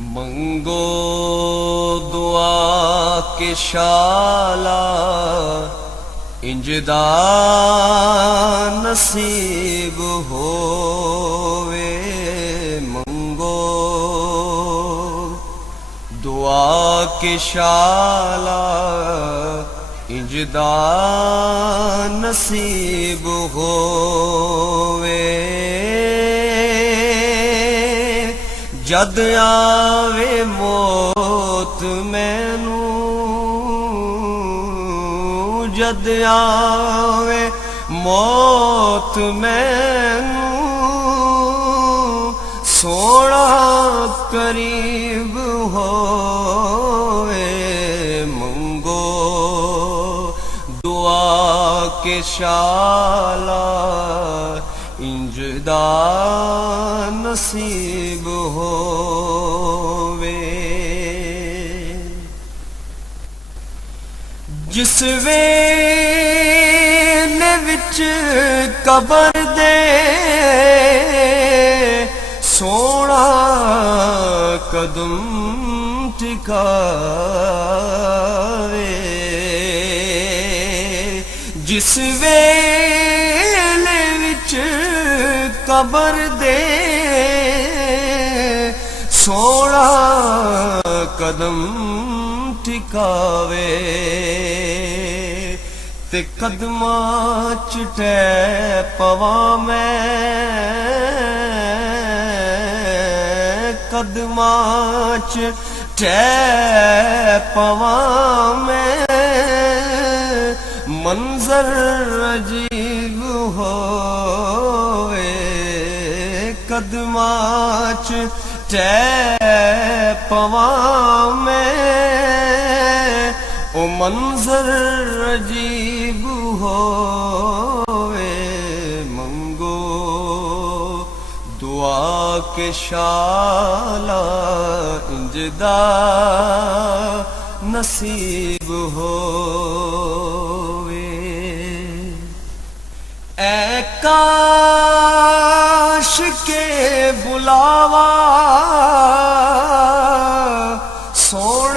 मंगो दुआ के शाला इंजदा नसीब होवे। मंगो दुआ के शाला इंजदा नसीब होवे। जद आवे मौत मैनू, जद आवे मौत मैनू, सोना करीब होवे। मंगो दुआ के शाला इंजदा नसीब होवे। जिस वेले विच कबर दे सोना कदम टिकावे। जिस वेले विच कबर दे सोना कदम टिकावे। ते कदमां च टै पवां मैं, कदमां च टै पवां मैं, मंजर अजीब होवे। कदमां च टै पवां मैं, ओ मंजर अजीब होवे। मंगो दुआ के शाला इंजदा नसीब होवे। ऐ काश के बुलावा सोना।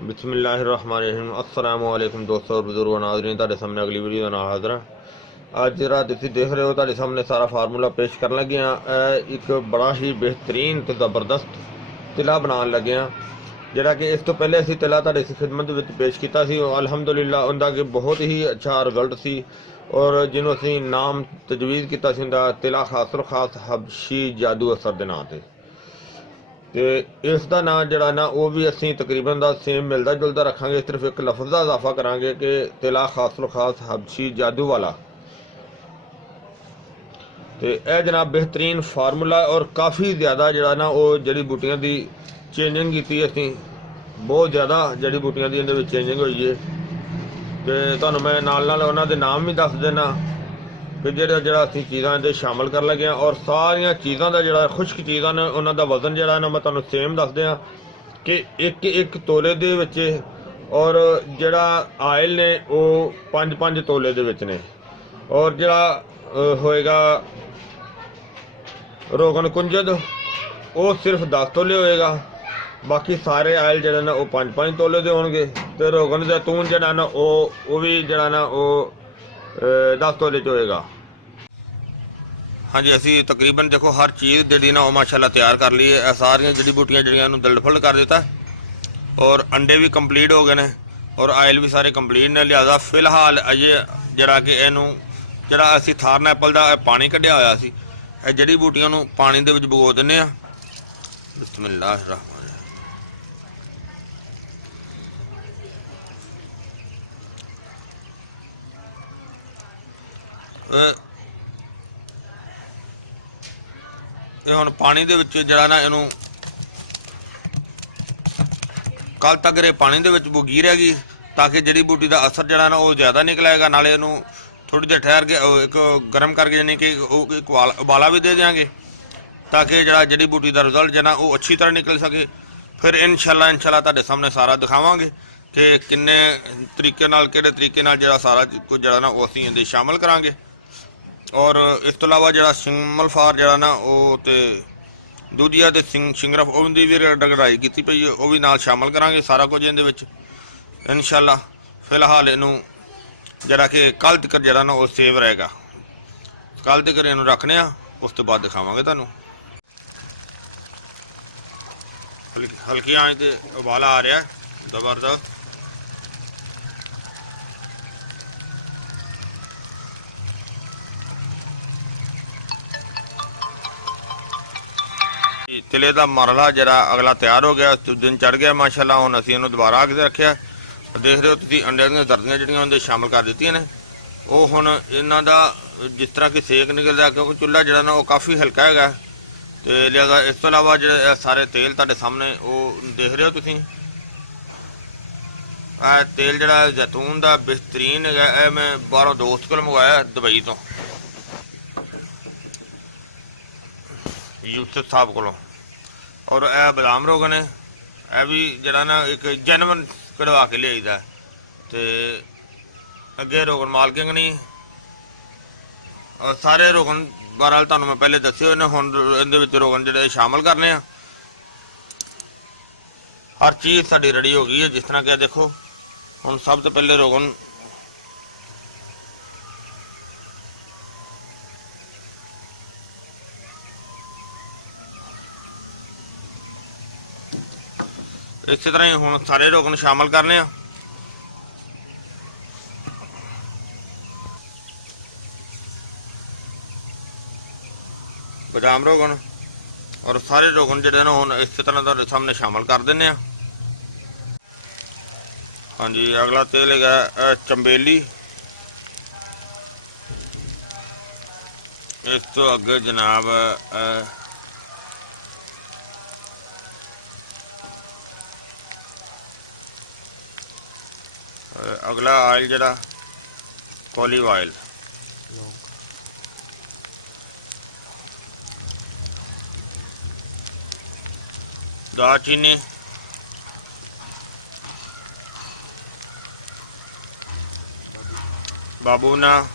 बिस्मिल्लाहिर्रहमानिर्रहीम। अस्सलामु अलैकुम दोस्तों और बुजुर्गो नाज़रीन, तुहाडे सामने अगली वीडियो नाल हाज़र हां। अज रात तुसीं देख रहे हो, तुहाडे सामने सारा फार्मूला पेश करन लगे हां। एक बड़ा ही बेहतरीन ते ज़बरदस्त तिला बनाउण लगे हां, जिहड़ा कि इस तो पहले असीं तिला तुहाडे खिदमत विच पेश कीता सी। अलहमदुलिल्लाह उहदा कि बहुत ही अच्छा रिजल्ट सी, और जिन्हों असीं नाम तजवीज़ कीता सी उहदा तिला खासर खास हबशी जादू असर दे नां ते। तो इसका नाम जरा ना वो भी असी तकरीबन का सेम मिलता जुलता रखांगे, सिर्फ एक लफ्ज़ का इजाफा करांगे कि तिला खासलो खास हबशी जादू वाला। तो यह जनाब बेहतरीन फार्मूला और काफ़ी ज़्यादा जरा ना वो जड़ी बूटियां की चेंजिंग की असी, बहुत ज़्यादा जड़ी बूटियां की इहदे विच चेंजिंग हुई है। तो तुहानूं मैं नाल नाल उन्हां दे नाम भी दस देना कि जरा असीं चीज़ां इहदे शामिल कर लगे हैं। और सारिया चीज़ों का जरा खुश्क चीज़ां ने उन्हां दा वजन जरा ना मैं तुहानूं सेम दस दियां कि एक एक तोले दे विच, और जड़ा आयल ने वो 5-5 तोले दे विच ने, और जड़ा होएगा रोगन कुंजद वो सिर्फ 10 तोले होएगा। बाकी सारे आयल जड़े ना वो 5-5 तोले दे होणगे। ते रोगन जैतून जड़ा ना वो भी जड़ा ना वो 10 तोले च होएगा। हाँ जी, असी तकरीबन देखो हर चीज़ जी ना माशाल्लाह तैयार कर ली है। सारिया जड़ी बूटियां जड़ियां दलफल कर दिता, और अंडे भी कंप्लीट हो गए हैं, और आयल भी सारे कंप्लीट ने। लिहाजा फिलहाल अजे जरा कि इनू जरा असी थारन एप्पल का पानी कढ़िया होया सी, जड़ी बूटियां नू पानी दे विच भगो दिंदे आ। बिस्मिल्लाहिर्रहमानिर्रहीम। ये हुण पानी दे विच जरा ना इनू कल तक ये पानी दे विच बुगी रहेगी, ताकि जड़ी बूटी का असर जरा ना वो ज़्यादा निकलेगा। नाले इनू थोड़ी देर ठहर के एक गर्म करके यानी कि एक उबाला भी दे देंगे, ताकि जरा जड़ी बूटी का रिजल्ट जना वो अच्छी तरह निकल सके। फिर इंशाल्लाह तुहाडे सामने सारा दिखावांगे कि किन्ने तरीके नाल किहड़े तरीके नाल जरा सारा कुछ जरा ना वो असीं इहदे शामिल करांगे। और इस तो इलावा जरा सिंगल फार जरा ना वो ते ਦੂਜੀਆ ਤੇ ਸਿੰਗਰਫ ਉਹਦੀ ਵੀ ਰਗੜਾਈ ਕੀਤੀ ਪਈ ਹੈ, ਉਹ ਵੀ ਨਾਲ ਸ਼ਾਮਲ ਕਰਾਂਗੇ ਸਾਰਾ ਕੁਝ ਇਹਦੇ ਵਿੱਚ ਇਨਸ਼ਾਅੱਲਾ। ਫਿਲਹਾਲ ਇਹਨੂੰ ਜਿਹੜਾ ਕਿ ਕੱਲ੍ਹ ਤੱਕ ਜਿਹੜਾ ਨਾ ਉਹ ਸੇਵ ਰਹੇਗਾ, ਕੱਲ੍ਹ ਤੱਕ ਇਹਨੂੰ ਰੱਖਣੇ ਆ, ਉਸ ਤੋਂ ਬਾਅਦ ਦਿਖਾਵਾਂਗੇ ਤੁਹਾਨੂੰ। ਹਲਕੀ ਆਂਚ ਤੇ ਉਬਾਲਾ ਆ ਰਿਹਾ ਜ਼ਬਰਦਸਤ। ਤਿਲੇ ਦਾ ਮਰਲਾ ਜਿਹੜਾ ਅਗਲਾ ਤਿਆਰ ਹੋ ਗਿਆ, ਦਿਨ ਚੜ ਗਿਆ ਮਾਸ਼ਾਅੱਲਾ। ਹੁਣ ਅਸੀਂ ਇਹਨੂੰ ਦੁਬਾਰਾ ਅੱਗ ਤੇ ਰੱਖਿਆ। ਦੇਖ ਰਹੇ ਹੋ ਤੁਸੀਂ ਅੰਡਿਆਂ ਦੀਆਂ ਦਰਦੀਆਂ ਜਿਹੜੀਆਂ ਉਹਦੇ ਸ਼ਾਮਲ ਕਰ ਦਿੱਤੀਆਂ ਨੇ। ਉਹ ਹੁਣ ਇਹਨਾਂ ਦਾ ਜਿਸ ਤਰ੍ਹਾਂ ਕਿ ਸੇਕ ਨਿਕਲਦਾ, ਕਿਉਂਕਿ ਚੁੱਲ੍ਹਾ ਜਿਹੜਾ ਨਾ ਉਹ ਕਾਫੀ ਹਲਕਾ ਹੈਗਾ ਤੇ ਲਿਹਾਜ਼ਾ। ਇਸ ਤੋਂ ਇਲਾਵਾ ਜਿਹੜੇ ਸਾਰੇ ਤੇਲ ਤੁਹਾਡੇ ਸਾਹਮਣੇ ਉਹ ਦੇਖ ਰਹੇ ਹੋ ਤੁਸੀਂ, ਇਹ ਤੇਲ ਜਿਹੜਾ ਜ਼ੈਤੂਨ ਦਾ ਬਿਹਤਰੀਨ ਹੈਗਾ। ਇਹ ਮੈਂ ਬਾਹਰੋਂ ਦੋਸਤ ਕੋਲ ਮੰਗਵਾਇਆ ਦੁਬਈ ਤੋਂ, ਯੂਸਫ ਸਾਹਿਬ ਕੋਲੋਂ। ਔਰ ਇਹ ਬਦਾਮ ਰੋਗਨ ਹੈ, ਇਹ ਵੀ ਜਿਹੜਾ ਨਾ ਇੱਕ ਜੈਨੂਇਨ ਕਢਵਾ ਕੇ ਲਿਆਈਦਾ। ਤੇ ਅੱਗੇ ਰੋਗਨ ਮਾਲਕਿੰਗ ਨਹੀਂ, ਸਾਰੇ ਰੋਗਨ ਬਹਰਹਾਲ ਤੁਹਾਨੂੰ ਮੈਂ ਪਹਿਲੇ ਦੱਸੇ ਹੋਏ ਨੇ। ਹੁਣ ਇਹਦੇ ਵਿੱਚ ਰੋਗਨ ਜਿਹੜੇ ਸ਼ਾਮਲ ਕਰਨੇ ਆ। ਹਰ ਚੀਜ਼ ਸਾਡੀ ਰੈਡੀ ਹੋ ਗਈ ਹੈ। ਜਿਸ ਤਰ੍ਹਾਂ ਕਿ ਦੇਖੋ, ਹੁਣ ਸਭ ਤੋਂ ਪਹਿਲੇ ਰੋਗਨ ਇਸੇ ਤਰ੍ਹਾਂ ਹੀ ਹੁਣ ਸਾਰੇ ਰੋਗਨ ਸ਼ਾਮਲ ਕਰਨੇ ਆ। ਬਦਾਮ ਰੋਗਨ ਔਰ ਸਾਰੇ ਰੋਗਨ ਜਿਹੜੇ ਨੇ ਹੁਣ ਇਸੇ ਤਰ੍ਹਾਂ ਤੁਹਾਡੇ ਸਾਹਮਣੇ ਸ਼ਾਮਲ ਕਰ ਦਿੰਦੇ ਆ। ਹਾਂਜੀ, ਅਗਲਾ ਤੇਲ ਹੈਗਾ ਚੰਬੇਲੀ। ਇਸ ਤੋਂ ਅੱਗੇ ਜਨਾਬ ਅਗਲਾ ਆਇਲ ਜਿਹੜਾ ਕੋਲੀਵ ਆਇਲ। ਦਾਲਚੀਨੀ, ਬਾਬੂਨਾ,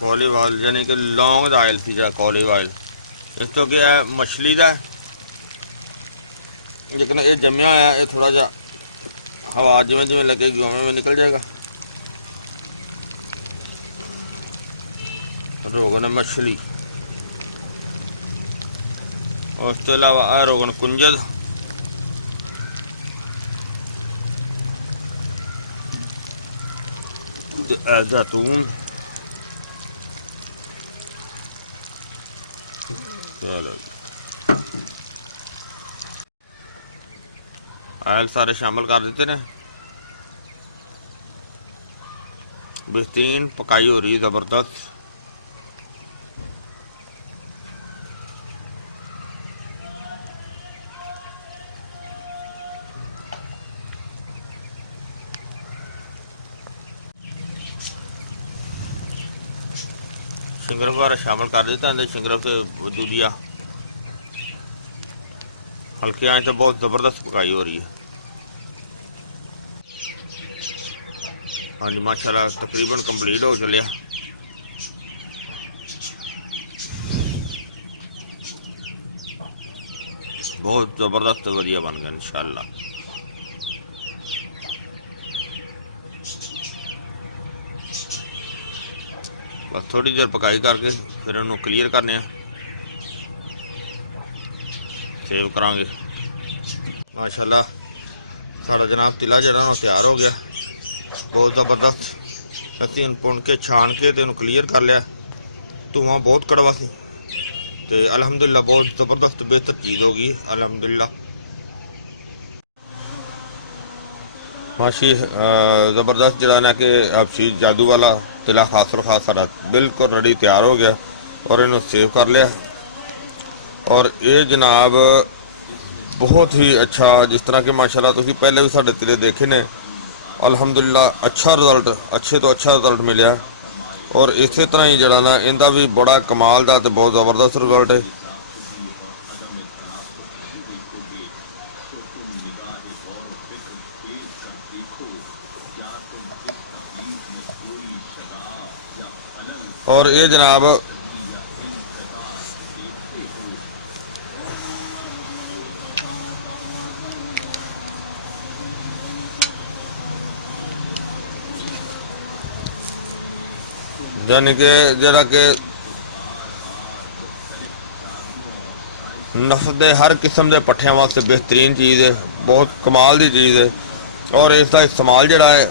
ਕੋਲੀਵ ਆਇਲ ਯਾਨੀ ਕਿ ਲੌਂਗ ਦਾ ਆਇਲ ਸੀ ਜਿਹੜਾ ਕੋਲੀਵ ਆਇਲ। ਇਸ ਤੋਂ ਅੱਗੇ ਹੈ ਮਛਲੀ ਦਾ, ਲੇਕਿਨ ਇਹ ਜੰਮਿਆ ਹੋਇਆ, ਇਹ ਥੋੜਾ ਜਿਹਾ ਹਵਾ ਜਿਵੇਂ ਜਿਵੇਂ ਲੱਗੇਗੀ ਉਵੇਂ ਉਵੇਂ ਨਿਕਲ ਜਾਏਗਾ। ਰੋਗਨ ਮਛਲੀ। ਉਸ ਤੋਂ ਇਲਾਵਾ ਆ ਰੋਗਨ ਕੁੰਜਦ, ਜ਼ੈਤੂਨ। ਆਇਲ ਸਾਰੇ ਸ਼ਾਮਲ ਕਰ ਦਿੱਤੇ ਨੇ। बेहतरीन पकाई हो रही है, ज़बरदस्त। शिंगरफ वगैरह शामिल कर देता है। शिंगरफ से दूधिया हल्की आंच से बहुत ज़बरदस्त पकाई हो रही है। हाँ जी, माशाल्लाह तकरीबन कंप्लीट हो चलिया। बहुत ज़बरदस्त वधिया बन गया इंशाअल्लाह। बस थोड़ी देर पकाई करके फिर इन्हों क्लीयर करने, सेव करांगे। माशाल्लाह साड़ा जनाब तिला जरा तैयार हो गया, बहुत ज़बरदस्त। असीं पुन के छान के तो क्लीयर कर लिया। धुआं बहुत कड़वा सी ते अलहमदुलिल्लाह बहुत ज़बरदस्त बेहतर चीज़ होगी अलहमदुलिल्लाह। माशी ज़बरदस्त जरा ना कि आपसी जादू वाला तिला खास और खास सारा बिल्कुल रेडी तैयार हो गया और इन्हों सेव कर लिया। और ये जनाब बहुत ही अच्छा, जिस तरह के माशाल्लाह तुसीं पहले भी साडे तिले देखे ने, अलहमदुलिल्लाह अच्छा रिजल्ट, अच्छे तो अच्छा रिजल्ट मिले। और इस तरह ही जरा ना इनका भी बड़ा कमाल का तो बहुत ज़बरदस्त रिजल्ट है। और ये जनाब यानी कि जरा कि नफ्स के हर किस्म के पट्ठियां वास्ते बेहतरीन चीज़ है, बहुत कमाल की चीज़ है। और इसका इस्तेमाल जड़ा है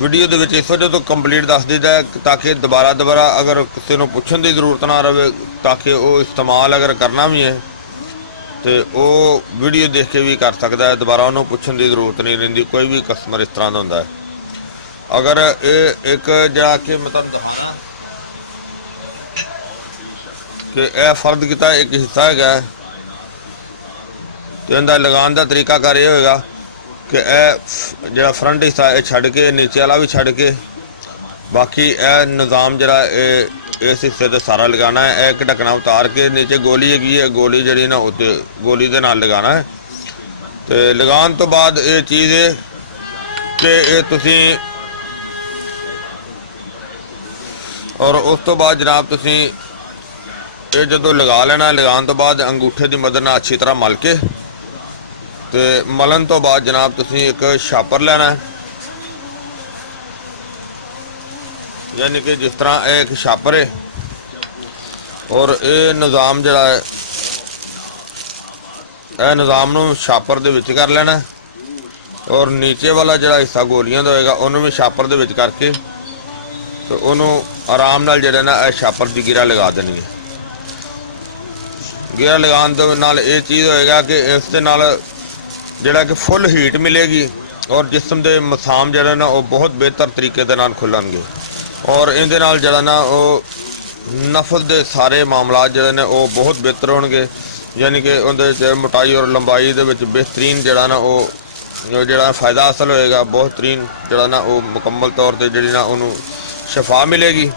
वीडियो के विच इस वजह तो कंप्लीट दस दीदा है ताकि दोबारा अगर किसी को पूछने की जरूरत ना रहे, ताकि वो इस्तेमाल अगर करना भी है तो वो वीडियो देख के भी कर सकता है, दोबारा उन्होंने पूछने की जरूरत नहीं रही। कोई भी कस्टमर इस तरह का होंदा है। अगर ये एक जरा कि मैं तुहानूं दिखाना कि यह फर्द किया एक हिस्सा है तो इनका लगान का तरीकाकार यह होगा कि यह जरा फ्रंट हिस्सा यह छड़ के नीचे वाला भी छड़ के बाकी यह निज़ाम जरा इस हिस्से से सारा लगाना है। एक ढकना उतार के नीचे गोली हैगी है, गोली जी ना उत्ते गोली के नाल लगाना है। तो लगान तो बाद ये चीज़ है कि ये तुसी और उस तो बाद जनाब तुसी ये जो लगा लेना है, लगान तो बाद अंगूठे की मदद नाल अच्छी तरह मल के तो मलन तो बाद जनाब तुसी एक छापर लेना है, यानी कि जिस तरह एक छापर है और ये निज़ाम जड़ा है यह निज़ाम नूं छापर दे विच कर लेना है और नीचे वाला जड़ा हिस्सा गोलियां दा होएगा उन्होंने भी छापर दे विच करके तो उन्होंने आराम नाल जड़ा ना छापर की गिरा लगा देनी है। गिरा लगाने दे नाल ये चीज़ होएगा कि इस दे नाल जड़ा कि फुल हीट मिलेगी और जिस्म के मसाम जड़ा ना वो बहुत बेहतर तरीके दे नाल खुलणगे और इहदे नाल जड़ा ना वो नफस के सारे मामला जड़े ने वो बहुत बेहतर होणगे, यानी कि उहदे मोटाई और लंबाई दे विच बेहतरीन जड़ा ना वो जड़ा फ़ायदा हासिल होएगा, बेहतरीन जड़ा ना वो मुकम्मल तौर पर जी ना उन्होंने शफा मिलेगी।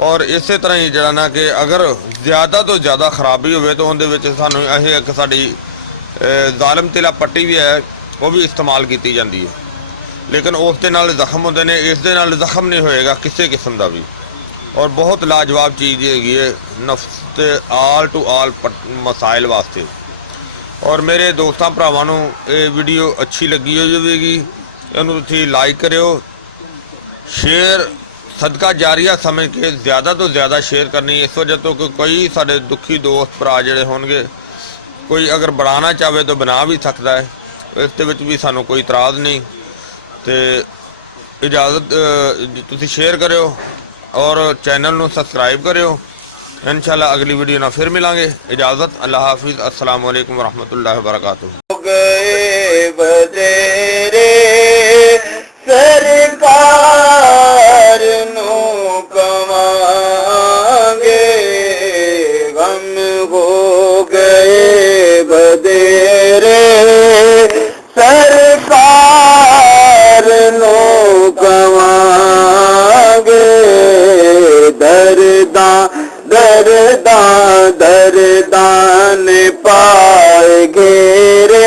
और इस तरह ही जड़ा ना कि अगर ज़्यादा तो ज़्यादा खराबी हो तो उहदे विच सानूं एक साडी ज़ालिम तिला पट्टी भी है वो भी इस्तेमाल की जाती है, लेकिन उस दे नाल जख्म होंदे ने, इस दे नाल जख्म नहीं होएगा किसी किस्म का भी। और बहुत लाजवाब चीज़ हैगी है नफ्स ते आल टू आल मसाइल वास्ते। और मेरे दोस्तों भरावां नूं ये वीडियो अच्छी लगी होगी इहनूं तुसीं लाइक करियो, शेयर सदका जारिया समझ के ज़्यादा तो ज़्यादा शेयर करनी, इस वजह तो कि कोई साडे दुखी दोस्त भरा जिहड़े होणगे कोई अगर बनाना चाहे तो बना भी सकता है, इस दे विच भी सानूं कोई इतराज़ नहीं। तो इजाज़त तुसीं शेयर करियो और चैनल नूं सबसक्राइब करियो। इंशाअल्लाह अगली वीडियो ना फिर मिलांगे। इजाज़त, अल्लाह हाफिज़, अस्सलाम वालेकुम वरहमतुल्लाहि वबरकातुहू। गए बतेरे सरकार नू कमांगे, गम हो गए बतेरे सरकार नू कमांगे, दरदां ने पाए घेरे